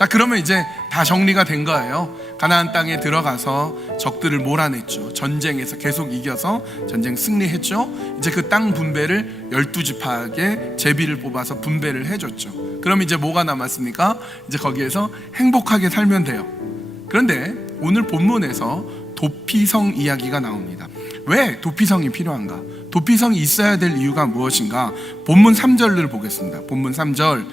자, 그러면 이제 다 정리가 된 거예요. 가나안 땅에 들어가서 적들을 몰아냈죠. 전쟁에서 계속 이겨서 전쟁 승리했죠. 이제 그 땅 분배를 12지파에게 제비를 뽑아서 분배를 해줬죠. 그럼 이제 뭐가 남았습니까? 이제 거기에서 행복하게 살면 돼요. 그런데 오늘 본문에서 도피성 이야기가 나옵니다. 왜 도피성이 필요한가? 도피성이 있어야 될 이유가 무엇인가? 본문 3절을 보겠습니다. 본문 3절,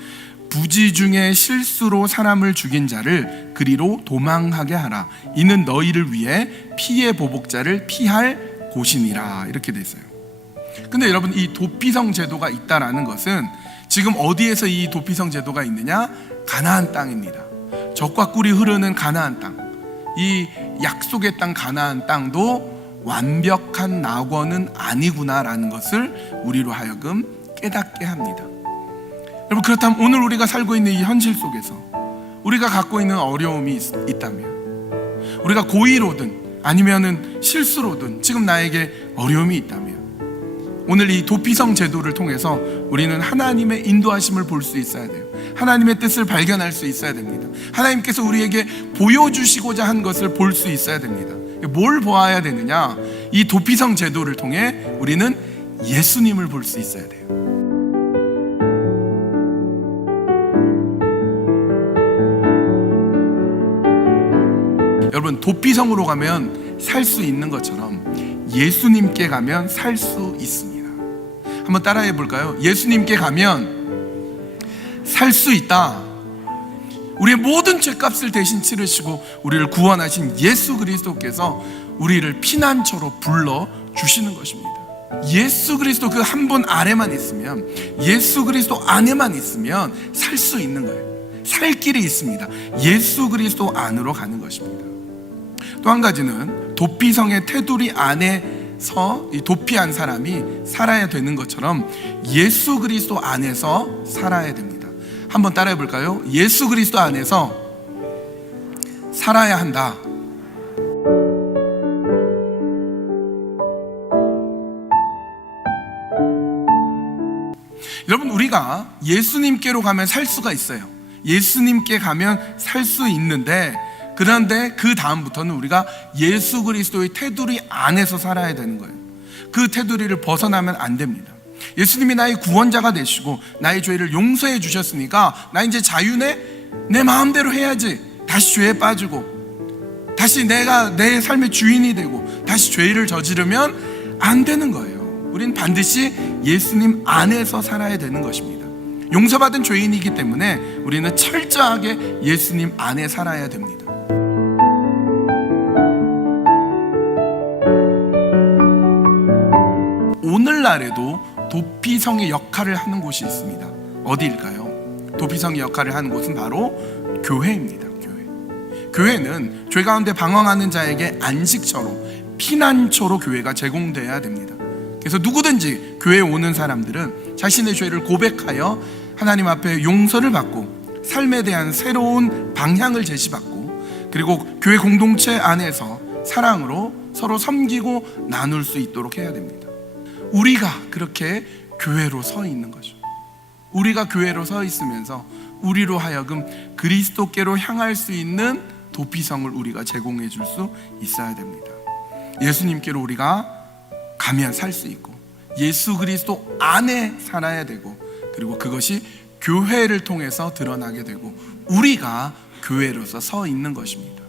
부지 중에 실수로 사람을 죽인 자를 그리로 도망하게 하라. 이는 너희를 위해 피의 보복자를 피할 곳이니라. 이렇게 돼 있어요. 근데 여러분, 이 도피성 제도가 있다라는 것은 지금 어디에서 이 도피성 제도가 있느냐? 가나안 땅입니다. 젖과 꿀이 흐르는 가나안 땅. 이 약속의 땅 가나안 땅도 완벽한 낙원은 아니구나라는 것을 우리로 하여금 깨닫게 합니다. 여러분, 그렇다면 오늘 우리가 살고 있는 이 현실 속에서 우리가 갖고 있는 어려움이 있다면, 우리가 고의로든 아니면은 실수로든 지금 나에게 어려움이 있다면, 오늘 이 도피성 제도를 통해서 우리는 하나님의 인도하심을 볼 수 있어야 돼요. 하나님의 뜻을 발견할 수 있어야 됩니다. 하나님께서 우리에게 보여주시고자 한 것을 볼 수 있어야 됩니다. 뭘 보아야 되느냐? 이 도피성 제도를 통해 우리는 예수님을 볼 수 있어야 돼요. 여러분, 도피성으로 가면 살 수 있는 것처럼 예수님께 가면 살 수 있습니다. 한번 따라해 볼까요? 예수님께 가면 살 수 있다. 우리의 모든 죄값을 대신 치르시고 우리를 구원하신 예수 그리스도께서 우리를 피난처로 불러 주시는 것입니다. 예수 그리스도 그 한 분 아래만 있으면, 예수 그리스도 안에만 있으면 살 수 있는 거예요. 살 길이 있습니다. 예수 그리스도 안으로 가는 것입니다. 또 한 가지는 도피성의 테두리 안에서 이 도피한 사람이 살아야 되는 것처럼 예수 그리스도 안에서 살아야 됩니다. 한번 따라해 볼까요? 예수 그리스도 안에서 살아야 한다. 여러분, 우리가 예수님께로 가면 살 수가 있어요. 예수님께 가면 살 수 있는데, 그런데 그 다음부터는 우리가 예수 그리스도의 테두리 안에서 살아야 되는 거예요. 그 테두리를 벗어나면 안 됩니다. 예수님이 나의 구원자가 되시고 나의 죄를 용서해 주셨으니까 나 이제 자유네? 내 마음대로 해야지. 다시 죄에 빠지고 다시 내가 내 삶의 주인이 되고 다시 죄를 저지르면 안 되는 거예요. 우린 반드시 예수님 안에서 살아야 되는 것입니다. 용서받은 죄인이기 때문에 우리는 철저하게 예수님 안에 살아야 됩니다. 오늘날에도 도피성의 역할을 하는 곳이 있습니다. 어디일까요? 도피성의 역할을 하는 곳은 바로 교회입니다. 교회는 죄 가운데 방황하는 자에게 안식처로, 피난처로 교회가 제공되어야 됩니다. 그래서 누구든지 교회에 오는 사람들은 자신의 죄를 고백하여 하나님 앞에 용서를 받고 삶에 대한 새로운 방향을 제시받고, 그리고 교회 공동체 안에서 사랑으로 서로 섬기고 나눌 수 있도록 해야 됩니다. 우리가 그렇게 교회로 서 있는 거죠. 우리가 교회로 서 있으면서 우리로 하여금 그리스도께로 향할 수 있는 도피성을 우리가 제공해 줄 수 있어야 됩니다. 예수님께로 우리가 가면 살 수 있고 예수 그리스도 안에 살아야 되고, 그리고 그것이 교회를 통해서 드러나게 되고 우리가 교회로서 서 있는 것입니다.